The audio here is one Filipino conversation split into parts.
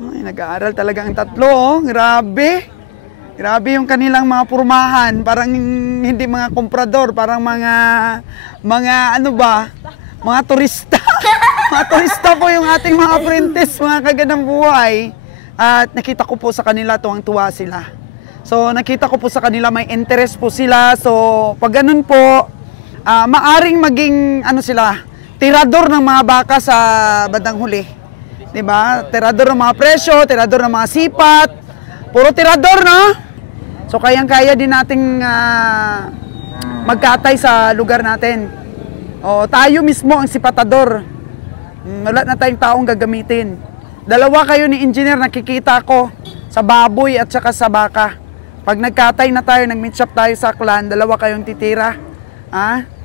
Ay, nag-aaral talaga ang tatlo, oh. Grabe. Grabe yung kanilang mga pormahan. Parang hindi mga komprador, parang mga ano ba? Mga turista. Mga turista po yung ating mga apprentice, mga kagandang buhay. At nakita ko po sa kanila, tuwang-tuwa sila. So, nakita ko po sa kanila, may interest po sila. So, pag ganun po, maaring maging, ano sila, tirador ng mga baka sa bandang huli. Diba? Tirador ng mga presyo, tirador ng mga sipat. Puro tirador, no? So, kayang-kaya din nating magkatay sa lugar natin. O, tayo mismo ang sipatador. Wala na tayong taong gagamitin. Dalawa kayo ni engineer, nakikita ko sa baboy at saka sa baka. Pag nagkatay na tayo, nag-meet shop tayo sa Aklan, dalawa kayong titira. Ha?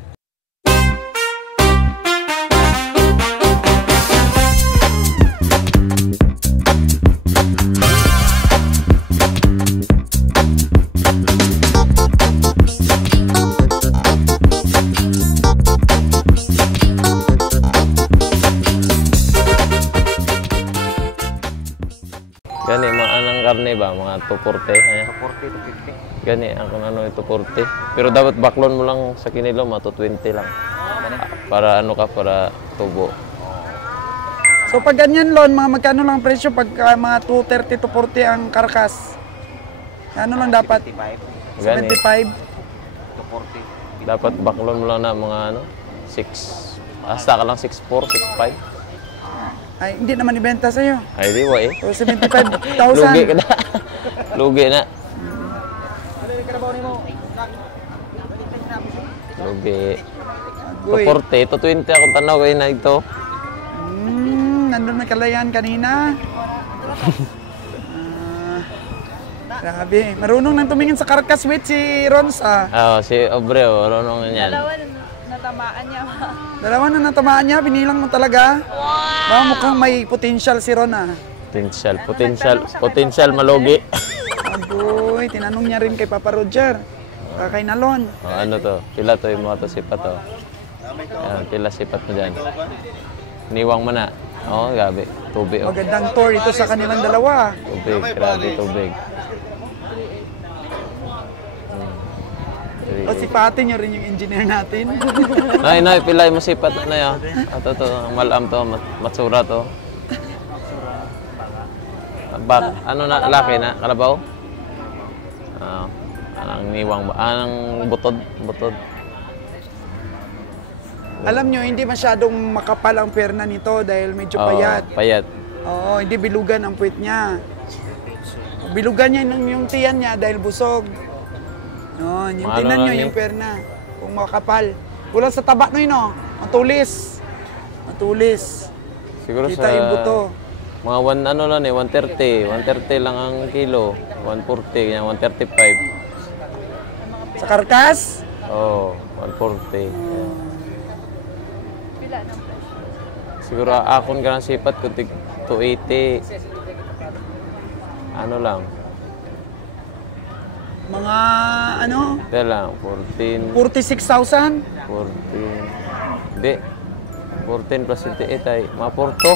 Gani, anong karne ba? Mga 240? 240 to 50. Gani, ang ano 240. Pero dapat baklon mo lang sa kinilo, mga 220 lang. Para ano ka, para tubo. So pag ganyan lon, mga magkano lang presyo pag mga 230 to 40 ang karkas? Ano lang dapat? 75. 75? To 40. Dapat baklon mo lang na mga ano, 6. Hasta ka lang 6'4", 6'5". Ay, hindi naman ibenta sa'yo. Ay, di ba eh. So 75,000. Lugi ka na. Lugi na. Lugi. Agoy. 240, 220 akong tanaw kayo na ito. Nandun may kalayan kanina. Grabe. Marunong nang tumingin sa karkas with si Rons, Oo, si Obreo, marunong yan. Dalawa na natamaan niya. Dalawa na natamaan niya, binilang mo talaga. Wow! Mukhang may potential si Ron, Potential malugi. Agoy, tinanong niya rin kay Papa Roger. Kay Nalon. Ano to? Pila to yung mga to sipat to. Ayan, pila sipat mo dyan. Niwang mo na. Oo, gabi. Tubig. Magandang tour ito sa kanilang dalawa. Tubig, grabe tubig. O si Pati niyo rin yung engineer natin. Nay, pilay mo sipat na yun. Ito to, malam to, matsura to. Ano na, laki na, kalabaw? Anong niwang ba? Anong butod? Alam nyo, hindi masyadong makapal ang perna nito dahil medyo payat. Payat. Oo, hindi bilugan ang puwit niya. Bilugan niya yung tiyan niya dahil busog. No, yung tinan nyo yung perna. Kung makapal. Kulang sa taba no yun, no? Matulis. Siguro Kita sa yung buto. mga 130. 130 lang ang kilo. 140, yan, 135. Sa karkas? Oo, 140. Yan. Pila ng presyo? Siguro akon ka ng sipat ko 280. Ano lang? Mga ano? Ito lang, 14. 46,000? 14. Hindi. 14 plus 28 ay mga porto.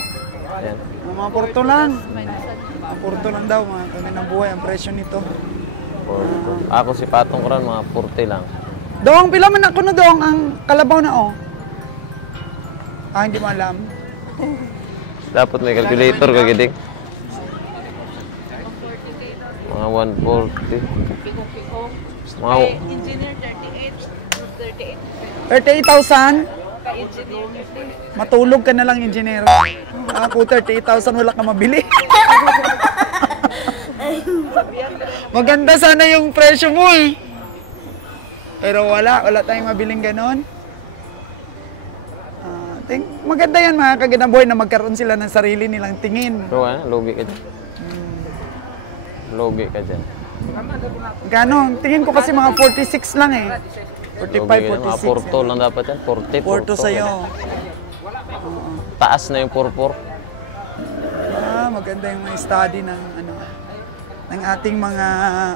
Ayan. Mga porto lang. Mga porto lang daw, mga kami ng buhay ang presyo nito. Porto. Ako si Patong Kran, mga 40 lang. Dong, pila man ako na dong ang kalabaw na oh. Hindi mo alam. Dapat may calculator ka, Gidik. Mga 140. Piko-piko. Mga Engineer 38. 38,000? Ka-engineer 38. Matulog ka na lang, engineer. Ako, 38,000 wala ka mabili. Maganda sana yung presyo mo eh. Pero wala tayong mabiling ganon. Maganda yan mga kaganaboy na magkaroon sila ng sarili nilang tingin. pero logi ka dyan. Logi ka dyan. Gano'n? Tingin ko kasi mga 46 lang eh. 45, 46. Mga porto lang dapat yan. 40, Porto sa'yo. Taas na yung purpur. Maganda yung mga study ng, ng ating mga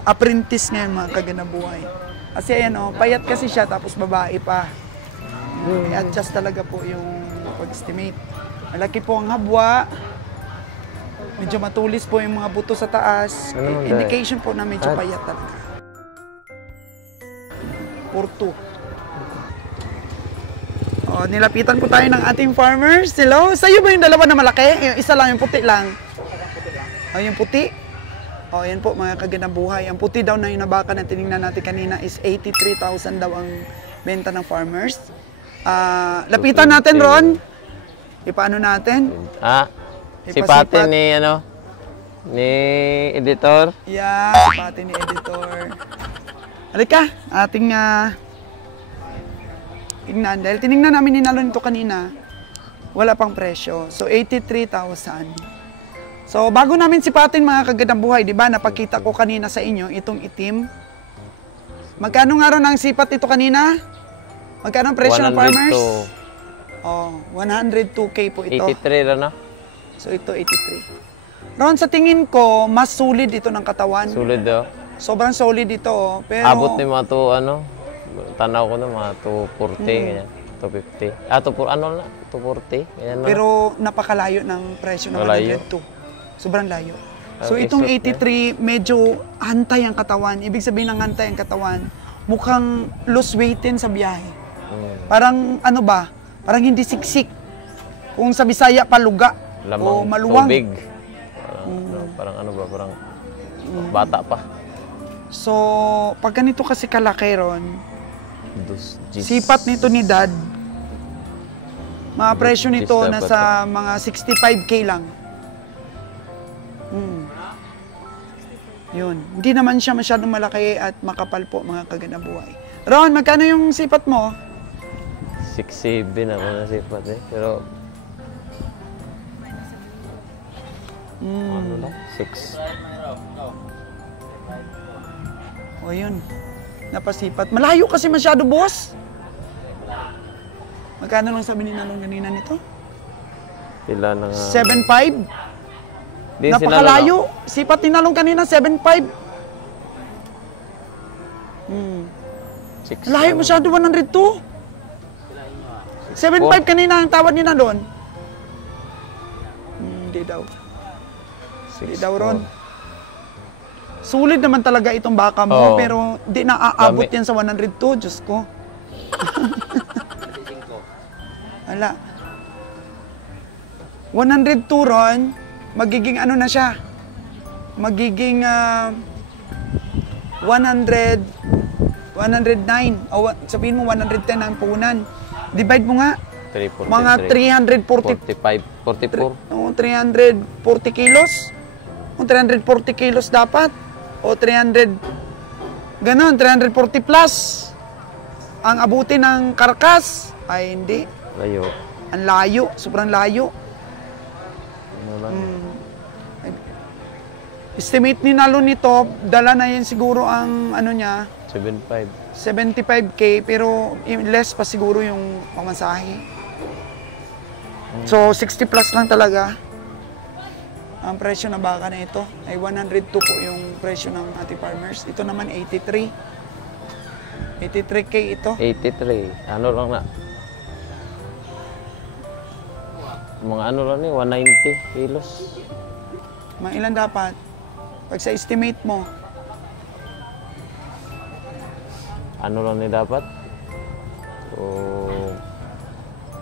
apprentice ngayon, mga kaganabuhay. Kasi ayan payat kasi siya tapos babae pa. I-adjust talaga po yung pag-estimate. Malaki po ang habwa. Medyo matulis po yung mga buto sa taas. Ano naman, Indication po na medyo At- payat talaga. Porto. Oh, nilapitan po tayo ng ating farmers. Hello? Sa'yo ba yung dalawa na malaki? Yung isa lang, yung puti lang. Oh, yung puti. Oh, yan po mga kagandang buhay. Ang puti daw na yung nabaka na tinignan natin kanina is 83,000 daw ang benta ng farmers. Lapitan natin, Ron. Ipaano natin? Sipatin ni ni editor. Yeah, pati ni editor. Halika, ating tingnan. Dahil tinignan namin ni Nalon ito kanina, wala pang presyo. So, 83,000. So, bago namin sipatin mga kagandang buhay, di ba? Napakita ko kanina sa inyo itong itim. Magkano nga ron ang sipat ito kanina? Magkano ang presyo ng farmers? 102. Oh, 102K po ito. 83 lang na. So, ito 83. Ron, sa tingin ko, mas solid ito ng katawan. Sulit daw. Sobrang solid ito. Oh. Pero, Abot ni mga tanaw ko na mga 240, ganyan. 250. 240, ganyan na. pero napakalayo ng presyo ng Malayo. 102. Sobrang layo. So Ang itong isot 83, medyo hantay ang katawan. Ibig sabihin ng hantay ang katawan, mukhang lose weightin sa biyahe. Parang ano ba? Parang hindi siksik. Kung sa Bisaya, paluga. O Lamang maluwang. tubig. Parang ano ba? Parang bata pa. So, pag ganito kasi kalaki ron, Dos, gis. sipat nito ni Dad, mga presyo nito dapat nasa mga 65K lang. Yun. Hindi naman siya masyadong malaki at makapal po mga kagandang buhay. Ron, magkano yung sipat mo? 6'7 ako na sipat eh. Pero ano lang? 6. O yun. Napasipat. Malayo kasi masyado, boss. Magkano lang sabi ni Nalong kanina nito? Sila na nga. 7.5? Di sila Napakalayo. Sipat ni Nalong kanina, 7.5. 6. Layo masyado, 102. 7.5 kanina ang tawad niya na doon. Hindi daw. Hindi daw, Ron. Sulit naman talaga itong baka mo, Oo. pero di na aabot Dami. yan sa 102. Diyos ko. Wala. 102, Ron, magiging ano na siya? Magiging 109. O sabihin mo 110 ang punan. Divide mo nga. 343. Mga 340. 45, 44. O 340 kilos. O 340 kilos dapat. O 300. Ganon, 340 plus. Ang abuti ng karkas. Ay, hindi. Layo. Ang layo. Sobrang layo. Ano lang. Estimate ni Nalo nito, dala na yan siguro ang ano niya, 7.5. 75K, pero less pa siguro yung pamasahe. So, 60 plus lang talaga. Ang presyo na baka na ito ay 102 po yung presyo ng ating farmers. Ito naman 83. 83K ito. 83. Ano lang na. Mga ano lang eh, 190 kilos. Mga ilan dapat? Pag sa estimate mo, Ano lang ni dapat? So,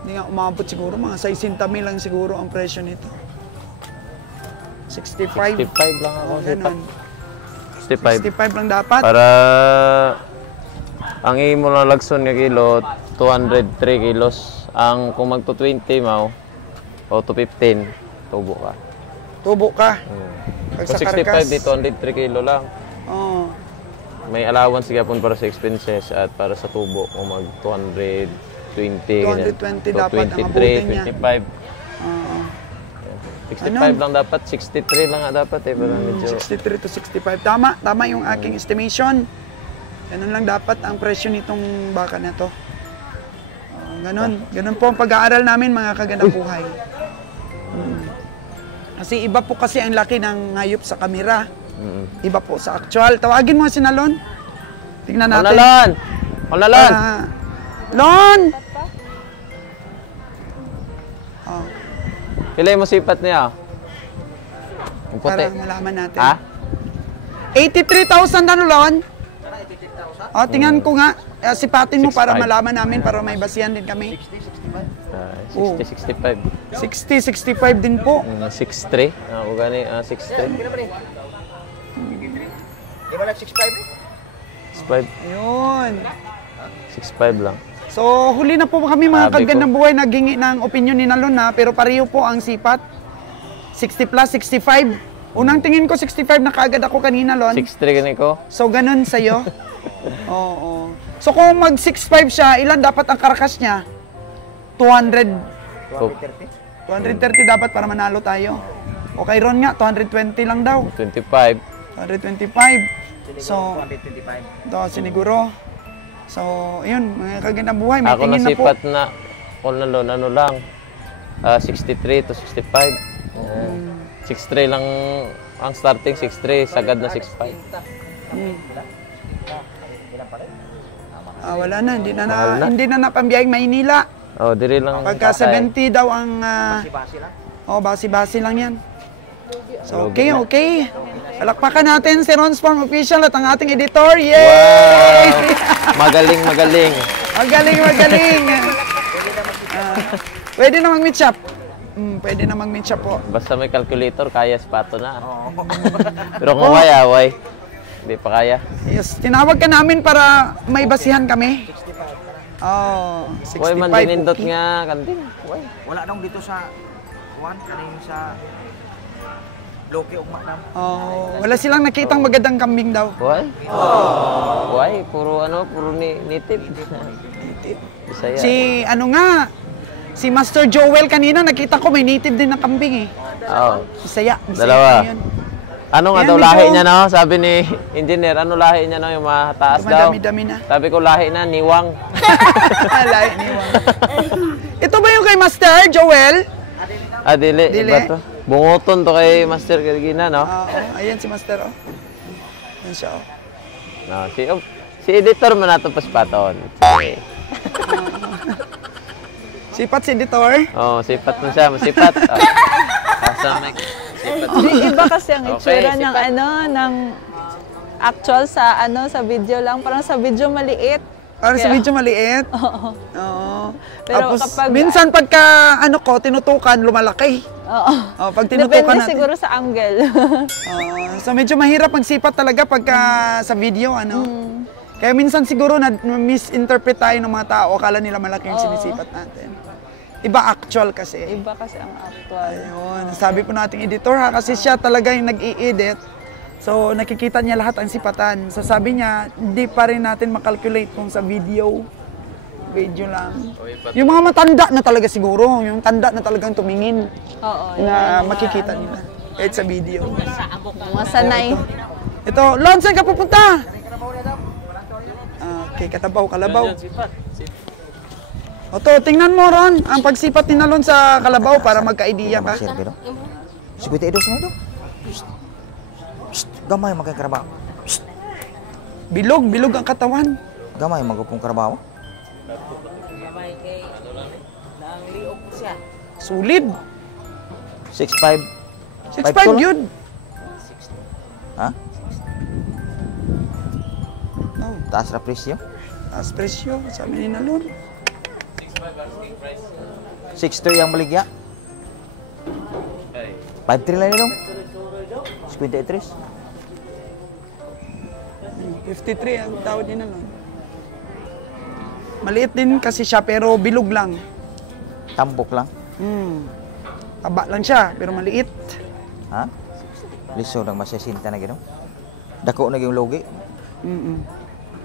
hindi nga umabot siguro. Mga 60 mil lang siguro ang presyo nito. 65. 65 lang ako. Oh, ganun. 65. 65 lang dapat. Para ang imo lang lagson nga kilo 203 kilos. Ang kung magto 20 mao o to 15 tubo ka. Tubo ka. Pag So sa 65 karkas. dito 203 kilo lang. Oh. May allowance gyapon para sa expenses at para sa tubo kung mag 220 ganyan. 220 So, dapat ang abutin niya. 25. Oo. 65 lang dapat, 63 lang nga dapat eh. Parang medyo 63 to 65. Tama yung aking estimation. Ganun lang dapat ang presyo nitong baka na to. Ganun po ang pag-aaral namin mga kagandang buhay. Kasi iba po kasi ang laki ng hayop sa kamera. Iba po sa actual. Tawagin mo si Nalon. Tingnan natin. Onalan! Onalan! Lon! Oh. Pilay mo sipat niya. Yung puti. Para malaman natin. Ha? 83,000 na Lon. O, tingnan ko nga. Sipatin mo para 65. malaman namin para may basihan din kami. 60, 65. 60, 65 din po. 6'3". O gani, 6'3". Di ba 6'5". 6'5"? Ayun. 6'5 lang. So, huli na po kami mga Sabi kagandang buhay nagingi ng opinion ni Nalon na pero pareho po ang sipat. 60 plus, 65. Unang tingin ko 65 na kaagad ako kanina, Lon. 6'3 gani ko. So, ganun sa'yo? Oo. So, kung mag 6'5 siya, ilan dapat ang karakas niya? 200. 230 dapat para manalo tayo. Okay, Ron nga, 220 lang daw. 25. 225. So, 225. ito, siniguro. So, yun, mga kagandang buhay. May Ako tingin na po. nasipat na, kung nalon, ano lang, 63 to 65. 6'3 lang ang starting, 6'3, sagad na 6'5. Wala na, hindi na, Mahal na. hindi na napambiyahing Maynila. Oh, diri lang. Pagka tatay. 70 daw ang... Basi lang. basi-basi lang yan. So, okay. Palakpakan natin si Ron Spong Official at ang ating editor. Yay! Magaling. Magaling. Pwede na mag-meet shop. Pwede na mag-meet shop po. Basta may calculator, kaya sapato na. Pero kung kaya, way, hindi pa kaya. Yes, tinawag ka namin para may basihan kami. Oh, 65. Way, man dinindot okay. nga, kantin. Way. Wala nang dito sa Juan, kanin sa Loki ug Maknam. Wala silang nakitang magandang kambing daw. Way? Way, puro native. Bisaya. Si Master Joel kanina, nakita ko may native din na kambing eh. Oo. Bisaya. Dalawa. Yun. Ano nga Ayan, daw medyo- lahi niya, no? Sabi ni engineer, ano lahi niya, no? Yung mataas daw. Dumadami-dami na. Sabi ko, lahi na, niwang. Alay, niwang. Ito ba yung kay Master Joel? Ah, dili. Dili. Iba to. Bunguton to kay Master Gina, no? Ayan si Master, oh. Ayan siya, oh. No, si editor man nato paspaton. Okay. Sipat si editor. Oh, sipat mo siya, masipat. Oh. Sipat. Iba kasi ang Okay, itsura ng sipat. ng actual sa sa video lang. Parang sa video maliit. Para sa Kaya- medyo maliit. Oo. Oo. Pero Tapos, kapag- minsan pagka, tinutukan, lumalaki. Oo. Pag tinutukan Depende natin. siguro sa angle. So, medyo mahirap magsipat talaga pagka sa video, Kaya minsan siguro na-misinterpret tayo ng mga tao. Akala nila malaki yung sinisipat natin. Iba actual kasi. Iba kasi ang actual. Ayun, sabi po nating editor ha, kasi siya talaga yung nag-i-edit. So, nakikita niya lahat ang sipatan. So, sabi niya, hindi pa rin natin makalculate kung sa video lang. Yung mga matanda na talaga siguro, yung tanda na talagang tumingin Oo. na makikita nila. Kahit sa video. Mga sanay. Ito, Lon, saan ka pupunta? Okay, Kalabaw. Oto, tingnan mo Ron, ang pagsipat ni Nalon sa Kalabaw para magka-idea ka. Sir, pero. Siguti edos na ito. Gamay magkang karabaw. Bilog ang katawan. Gamay magupong karabaw. Sulid. 6'5". 6'5 yun. Ha? Oh, Taas na presyo. taas presyo, sabi ni Nalon. 6'3" ang baligya. 5'3" lang nilong. 53. 53 ang tawad ni Nalon. Maliit din kasi siya pero bilog lang. Tambok lang. Taba lang siya pero maliit. Ha? Liso lang masyasinta na gano'n. Dako na yung logi.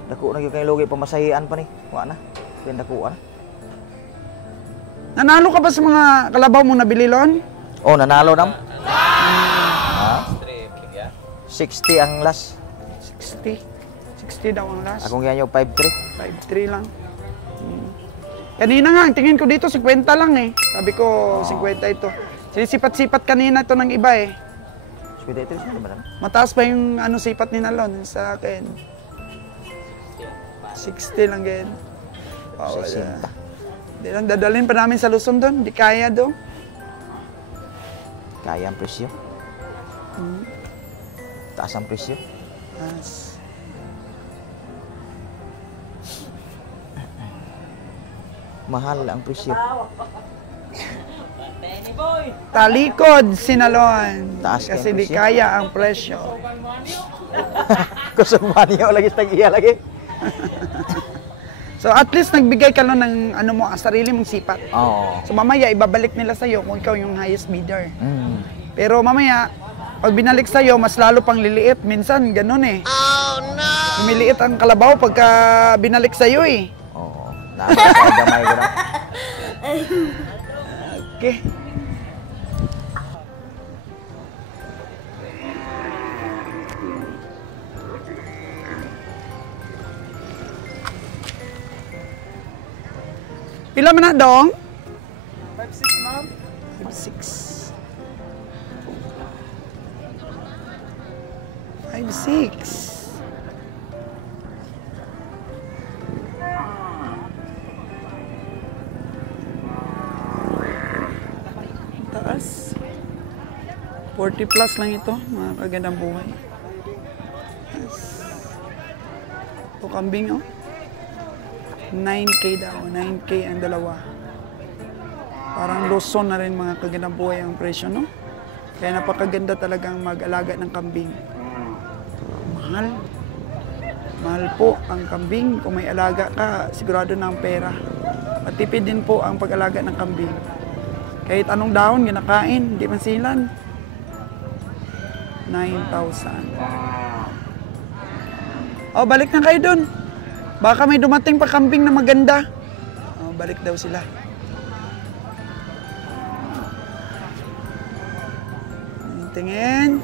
Dako na yung logi. Pamasahian pa ni. Wala na. Kaya dako na. Nanalo ka ba sa mga Kalabaw mo nabili, Lon? Oh, nanalo nam. Ha? 60 ang last. 60. 60 daw ang last. Akong yan yung 5'3". 5'3 lang. Kanina nga, ang tingin ko dito 50 lang eh. Sabi ko 50 ito. Sinisipat-sipat kanina ito ng iba eh. 53 na ba naman? Mataas pa yung sipat ni Nalon sa akin. 60 lang ganyan. Oh, wala. Di lang dadalhin pa namin sa Luzon doon. Di kaya doon. Kaya ang presyo. Taas ang presyo. Yes. Mahal ang presyo. Talikod, sinalon. Taas Kasi kayong di presyo. kaya ang presyo. Kusog maniyo lagi tag-iya lagi. So at least nagbigay ka lang ng ano mo, sarili mong sipat. Oo. So mamaya ibabalik nila sa'yo kung ikaw yung highest bidder. Mm. Pero mamaya, pag binalik sa'yo, mas lalo pang liliit. Minsan, ganun eh. Oh no! Lumiliit ang kalabaw pagka binalik sa'yo eh. Oo. Nakakasaya gamay ko na. Okay. Pila man na dong? 5'6", ma'am. 5'6". 5'6". Taas. 40 plus lang ito, mga kagandang buhay. Yes. Ito kambing, oh. 9K daw, 9K ang dalawa. Parang Luzon na rin mga kagandang buhay ang presyo, no? Kaya napakaganda talagang mag-alaga ng kambing. Mahal. Mahal po ang kambing. Kung may alaga ka, sigurado na ang pera. Matipid din po ang pag-alaga ng kambing. Kahit anong dahon, ginakain, hindi man silan. 9,000. Oh, balik na kayo dun. Baka may dumating pa kambing na maganda. Oh, balik daw sila. Tingin.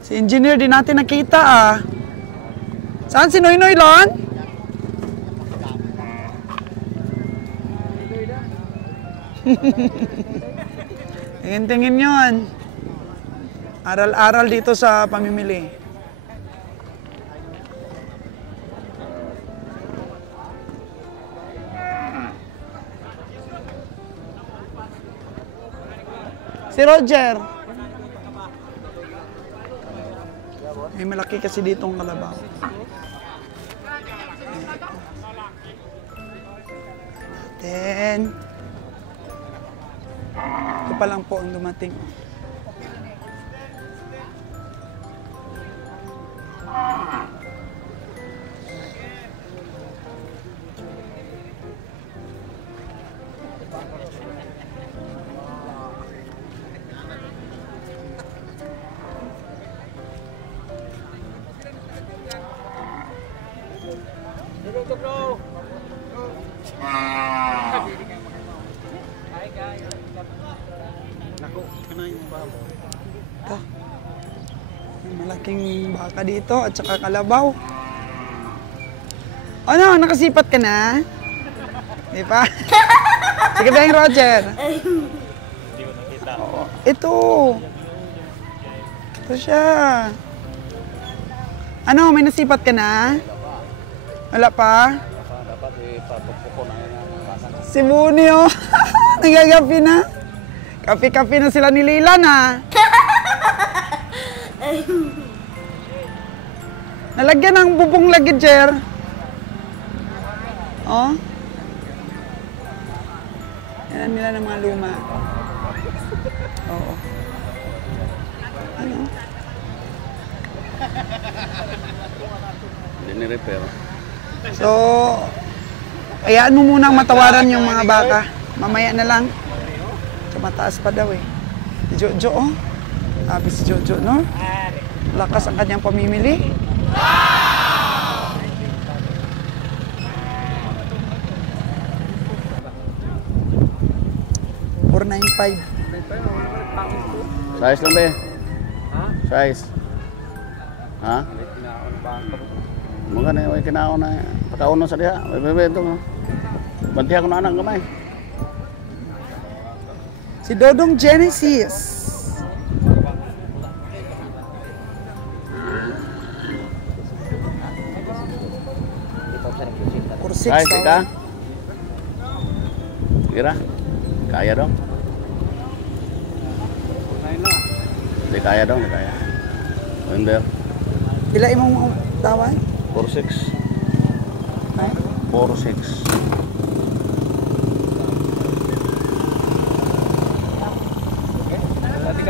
Si engineer din natin nakita ah. Saan si Noy Noy Lon? Tingin-tingin yun. Aral-aral dito sa pamimili. Si Roger. May malaki kasi ditong kalabaw. Then, ito pa lang po ang dumating. Ito. May malaking baka dito at saka kalabaw. Ano, nakasipat ka na? Di pa? Sige ba yung Roger? Hindi ko nakita. Ito. Ito siya. Ano, may nasipat ka na? Wala pa? Dapat ipapagpuko na yun ang basa. Si Buni, oh. Nagagapi na. Kapi-kapi na sila ni Lila na. Nalagyan ng bubong lagi, Jer. Oh. Yan nila ng mga luma. Oo. Ano? Hindi ni-repair. So, hayaan mo munang matawaran yung mga baka. Mamaya na lang. So, mataas pa daw eh. Si Jojo, oh. Sabi si Jojo, no? Lakas ang kanyang pamimili. Wow! 495. Size lang ba? Ha? Size. Ha? Mga na, may kinaon na. Pakaunon sa diha. May ito. Bantihan ko na anak kamay. Si Dodong Genesis. Size ka? Kira? Kaya dong? kaya daw, di kaya. Member, Pila imong tawad? 46. Ay? 46.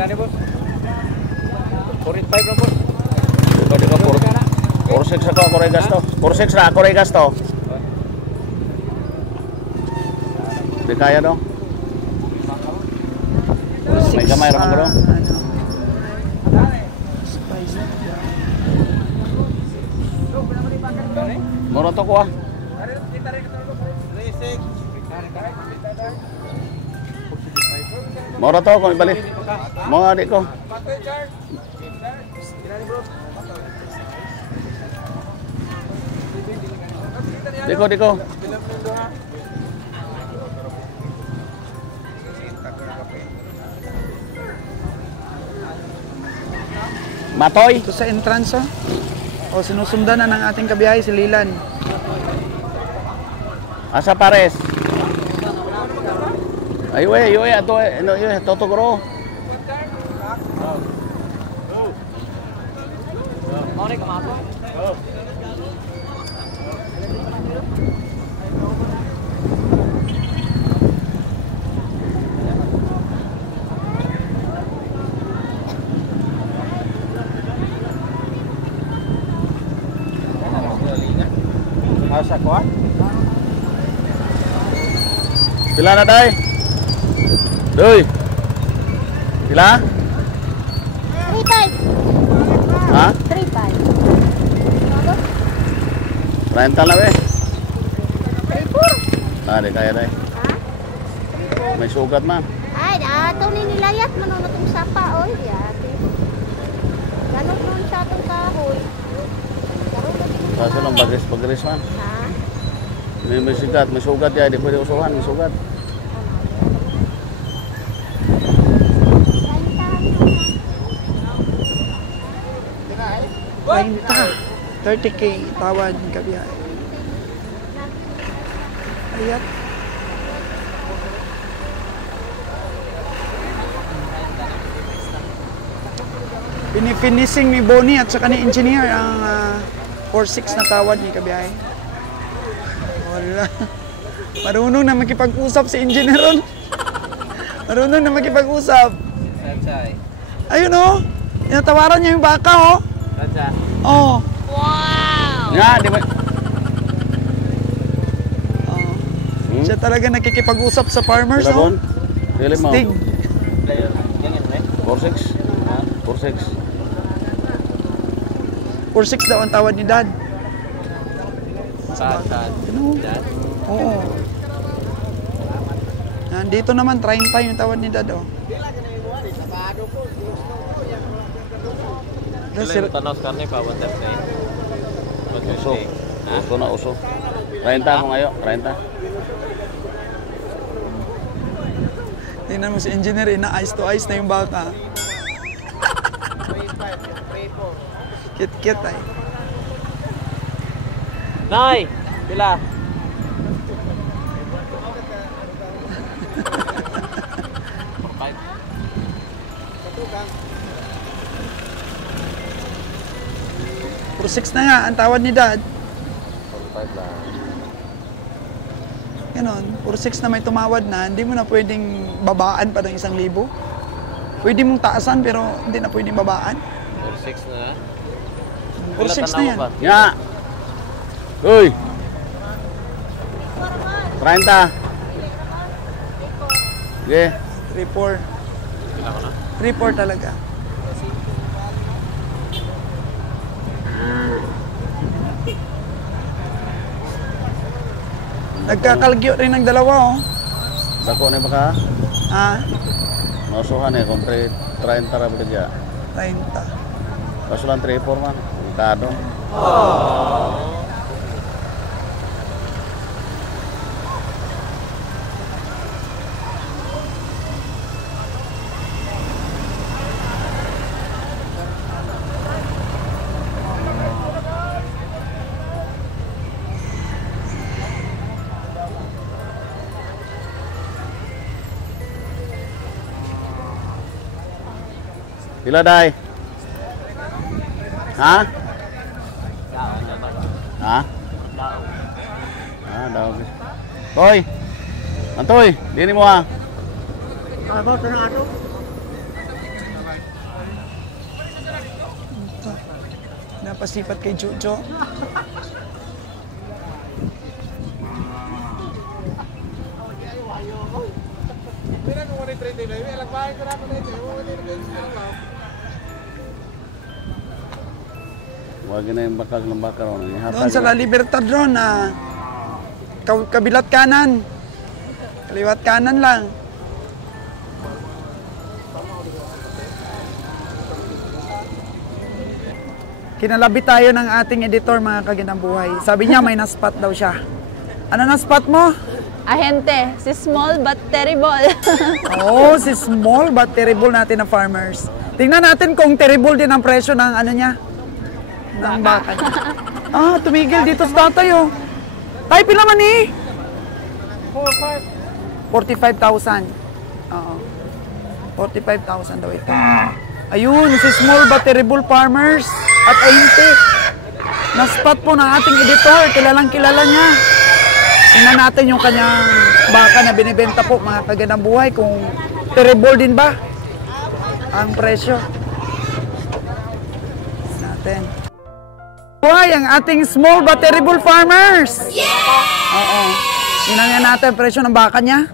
Di ko, 46 ako rin gasto. 46 na ako rin gasto. Di kaya daw. May kamay ramang ko daw. Mura to ko ah. Mura to kung ibalik. Mga adik ko. Diko. Matoy. Ito sa entrance, oh. O, sinusundan na ng ating kabiyahe si Lilan. Asa pares? Aywe, ato, totogoro. Asa ko? Pila na tay? Doy. Pila? 3-5. Ha? 3-5. Renta na be. 3-4. Ah, di kaya tay. Ha? May sugat man. Ay, ato ni nilayat manunutong sapa, oy. Yate. Ganun nun siya itong kahoy. Kaso lang bagris man. Ha? May sugat ya, di pwede usuhan, may sugat. Renta. 30K tawad ng kabiyahe. Ayat. Pinifinishing ni Bonnie at saka ni engineer ang 4-6 na tawad ni kabiyahe. Wala. Marunong na makipag-usap si engineer ron. Marunong na makipag-usap. Ayun oh. Tinatawaran niya yung baka oh. Oh. Ya, di ba? Oh. Siya talaga nakikipag-usap sa farmers oh. Labon? Dili mo. Stig. 46. 46. 4-6 daw ang tawad ni Dad. Ano? Oo. Nandito naman, 30 yung tawad ni Dad, oh. Sila yung tanaw sa karne pa, 130. Uso. Uso na uso. 30 ako ngayon, 30. Tingnan mo si engineer, ina-ice to ice na yung baka. Kit-kit ay. Nay! Pila? Puro 6 na nga, ang tawad ni Dad. 45 lang. Ganon, puro 6 na may tumawad na, hindi mo na pwedeng babaan pa ng 1,000. Pwede mong taasan pero hindi na pwedeng babaan. 46 na. Puro 6 na yan. Ya. Uy. 30. Sige. 3-4. Pila ko na? 3-4 talaga. Nagkakalgyo rin ng dalawa, oh. Dako na baka. Ah, Mausuhan eh, kompre 30 ra ba dyan. 30. Kaso lang 3-4 man. Kado. Pila day? Ha? Ha? Ah, daw. Toy. Antoy, dini mo ha. Napasipat kay Jojo. Wag na yung bakal ng bakal. Doon sa La Libertad ron na kabilat kanan. Kaliwat kanan lang. Kinalabi tayo ng ating editor, mga kaganang buhay. Sabi niya may na-spot daw siya. Ano na-spot mo? Ahente, si small but terrible. Oh, si small but terrible natin na farmers. Tingnan natin kung terrible din ang presyo ng ano niya. Ng baka niya. Ah, tumigil dito sa tatay oh. Tay, pila man eh? 45,000. Oo. 45,000 daw ito. Ayun, si small but terrible farmers at ahente. Na-spot po ng ating editor. Kilalang kilala niya. Tingnan natin yung kanyang baka na binibenta po, mga kaganang buhay, kung terrible din ba ang presyo. Natin. Buhay ang ating small but terrible farmers. Yeah! Oo. Tingnan nga natin ang presyo ng baka niya.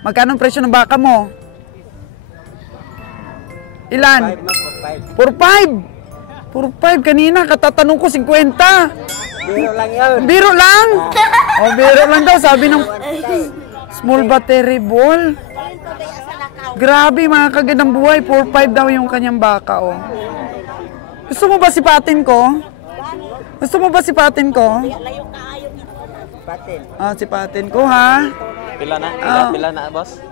Magkano ang presyo ng baka mo? Ilan? 4-5. 4-5 kanina, katatanong ko 50. Biro lang yun. Biro lang? O, biro lang daw, sabi ng small but terrible. Grabe, mga kagandang buhay, 4-5 daw yung kanyang baka, oh. Gusto mo ba sipatin ko? Gusto mo ba sipatin ko? Ah, sipatin ko, ha? Pila na? Pila na, boss?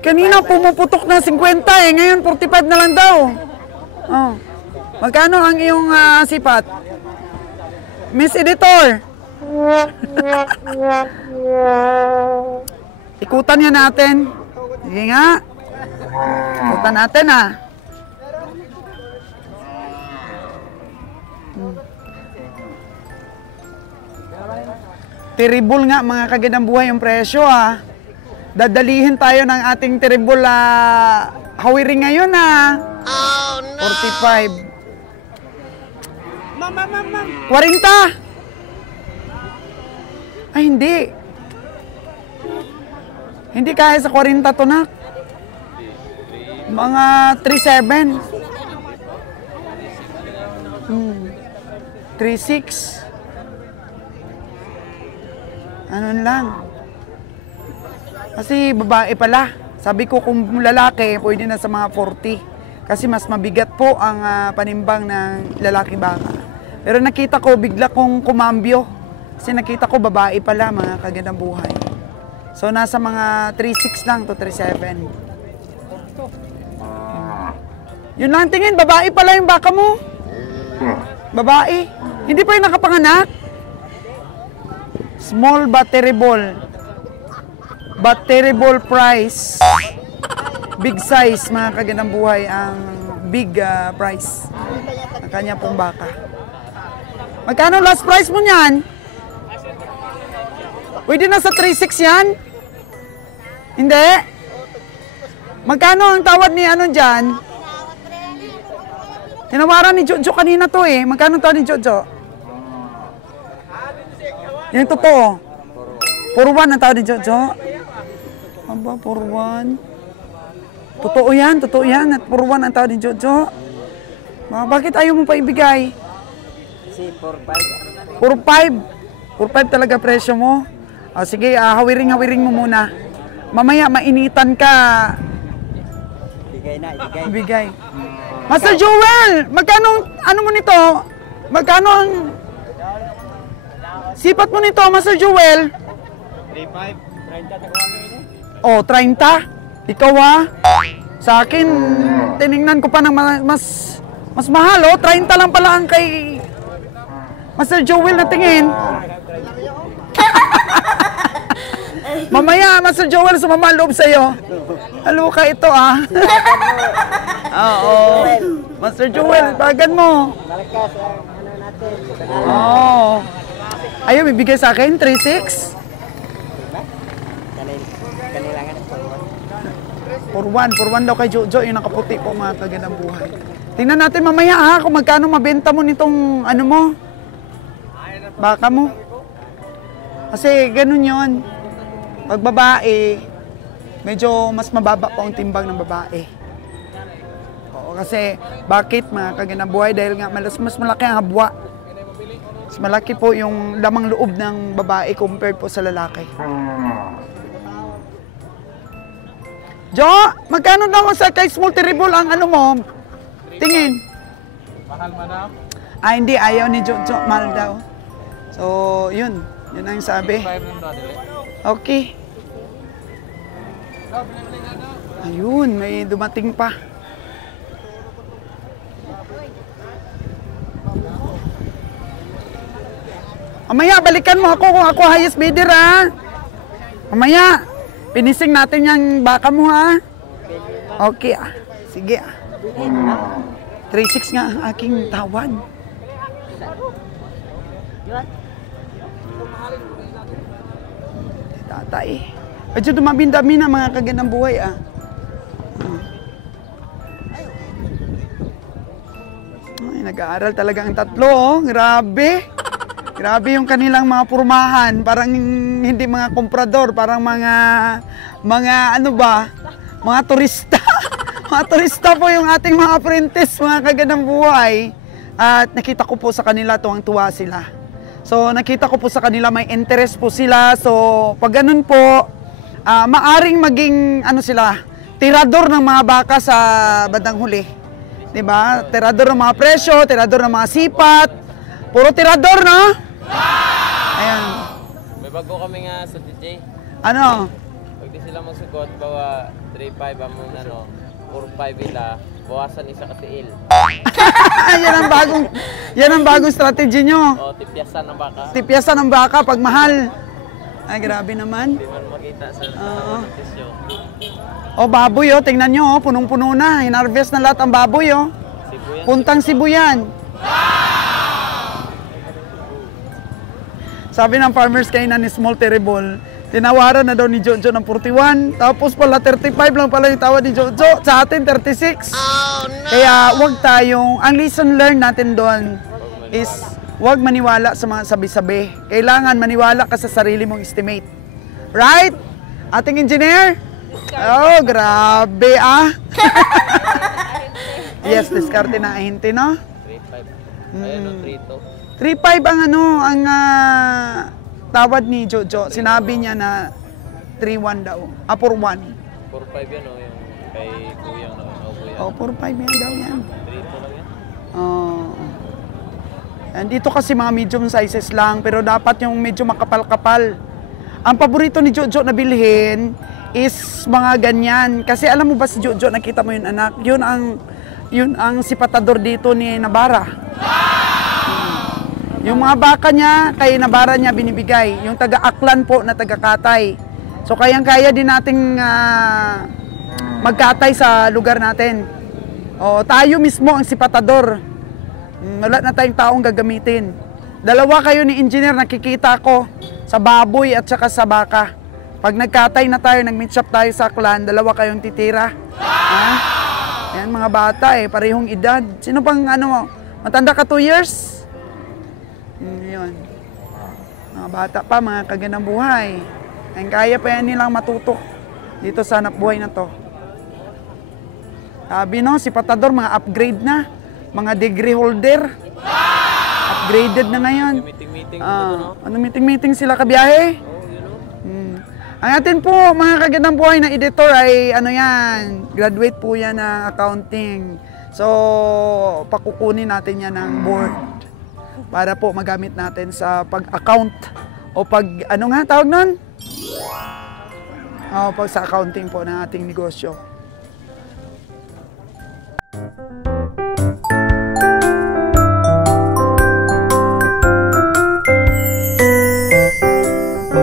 Kanina pumuputok na 50 eh, ngayon 45 na lang daw. Oh. Magkano ang iyong sipat? Miss Editor. Ikutan niya natin. Sige nga. Ikutan natin Terrible nga, mga kagandang buhay, yung presyo Dadalihin tayo ng ating terrible hawiring ngayon Oh no! 45. 40! Ay, hindi. Hindi kaya sa 40 to, nak. Mga 37. 36. Ano lang. Kasi babae pala. Sabi ko kung lalaki, pwede na sa mga 40. Kasi mas mabigat po ang panimbang ng lalaki baka. Pero nakita ko, bigla kong kumambyo. Kasi nakita ko, babae pala, mga kagandang buhay. So, nasa mga 36 lang to 37. Yun lang tingin, babae pala yung baka mo. Babae. Hindi pa yung nakapanganak. Small but terrible. But terrible price. Big size, mga kagandang buhay, ang big price ng kanya pong baka. Magkano last price mo niyan? Pwede na sa 3.6 yan? Hindi? Magkano ang tawad ni ano dyan? Tinawaran ni Jojo kanina to eh. Magkano ang tawad ni Jojo? Yung totoo. 4-1 ang tawad ni Jojo. Aba, 4-1. Totoo yan. At 4-1 ang tawad ni Jojo. Bakit ayaw mo pa ibigay? 4-5. 4-5 talaga presyo mo. Sige, hawiring mo muna. Mamaya mainitan ka. Ibigay. Master Joel, magkano ano mo nito? Magkano ang sipat mo nito, Master Joel? 35, 30 Oh, 30? Ikaw Sa akin, tiningnan ko pa ng mas mahal, 30 lang pala ang kay Master Joel na tingin. Mamaya, Master Joel, sumama loob sa'yo. Haluka ito, ah. Oo. Master Joel, bagan mo. Malakas ang ano natin. Oo. Ayaw, bibigay sa akin, 3-6. Kanilangan For one daw kay Jojo, yung nakaputi po mga kagandang buhay. Tingnan natin mamaya ha, kung magkano mabenta mo nitong ano mo. Baka mo. Kasi ganun yon. Pag babae, medyo mas mababa po ang timbang ng babae. Oo, kasi bakit mga kagandang buhay? Dahil nga mas malaki ang habwa. Mas malaki po yung lamang loob ng babae compared po sa lalaki. Jo, magkano daw sa kay multi-ribble ang ano mo? Tingin. Mahal man Ah, hindi. Ayaw ni Jojo. Mahal daw. So, yun. Yun ang sabi. Okay. Ayun, may dumating pa. Mamaya, balikan mo ako kung ako highest bidder, ha? Mamaya. Pinising natin yung baka mo, ha? Okay, ah. Sige, ah. 3-6 nga ang aking tawad. Tatay. Medyo dumami-dami na mga kagandang buhay, ah. Ay, nag-aaral talaga ang tatlo, oh. Grabe. Grabe yung kanilang mga pormahan, parang hindi mga komprador, parang mga ano ba, mga turista. Mga turista po yung ating mga apprentice, mga kagandang buhay. At nakita ko po sa kanila, tuwang-tuwa sila. So nakita ko po sa kanila, may interest po sila. So pag ganun po, maaring maging ano sila, tirador ng mga baka sa bandang huli. Diba? Tirador ng mga presyo, tirador ng mga sipat. Puro tirador, no? Ayan. May bago kami nga sa DJ. Ano? Pag di sila magsugot, bawa 3-5 ang ano, 4-5 ila, bawasan isa kasi il. yan ang bagong strategy nyo. O, tipyasan ng baka. Tipyasan ng baka pag mahal. Ay, grabe naman. Hindi man makita sa notisyo. O, baboy, oh. Tingnan nyo, oh. Punong-puno na. Hinarvest na lahat ang baboy, oh. Sibuyan. Puntang Sibuyan. Sabi ng farmers kainan ni Small Terrible, tinawaran na daw ni Jojo ng 41, tapos pala 35 lang pala yung tawad ni Jojo, sa atin 36. Oh, no! Kaya wag tayong, ang lesson learned natin doon is wag maniwala sa mga sabi-sabi. Kailangan maniwala ka sa sarili mong estimate. Right? Ating engineer? Oh, grabe ah. Yes, diskarte na ahinti, no? 3-5. Ayun o, 3-2. 3-5 ang ano, ang tawad ni Jojo. Sinabi niya na 3-1 daw. 4-1. 4-5 yan o, yung kay Kuyang na Kuya. Oh, 4-5 yan daw yan. 3-2 lang yan. Oh. And dito kasi mga medium sizes lang, pero dapat yung medyo makapal-kapal. Ang paborito ni Jojo na bilhin is mga ganyan. Kasi alam mo ba si Jojo, nakita mo yun anak, yun ang sipatador dito ni Nabara. Yung mga baka niya, kay Nabara niya binibigay. Yung taga-Aklan po na taga-Katay. So kayang-kaya din nating magkatay sa lugar natin. O, tayo mismo ang sipatador. Wala na tayong taong gagamitin. Dalawa kayo ni engineer nakikita ko sa baboy at saka sa baka. Pag nagkatay na tayo, nag-meet shop tayo sa Aklan, dalawa kayong titira. Ha? Yan mga bata parehong edad. Sino pang ano, matanda ka 2 years? Yun. Mga bata pa, mga kagandang buhay. Ang kaya pa yan nilang matutok dito sa hanap buhay na to. Sabi no, si Patador, mga upgrade na. Mga degree holder. Upgraded na ngayon. Meeting-meeting ano meeting-meeting sila kabiyahe? Ang atin po, mga kagandang buhay na editor ay ano yan, graduate po yan ng accounting. So, pakukunin natin yan ng board para po magamit natin sa pag-account o pag, ano nga tawag nun? Pag sa accounting po ng ating negosyo.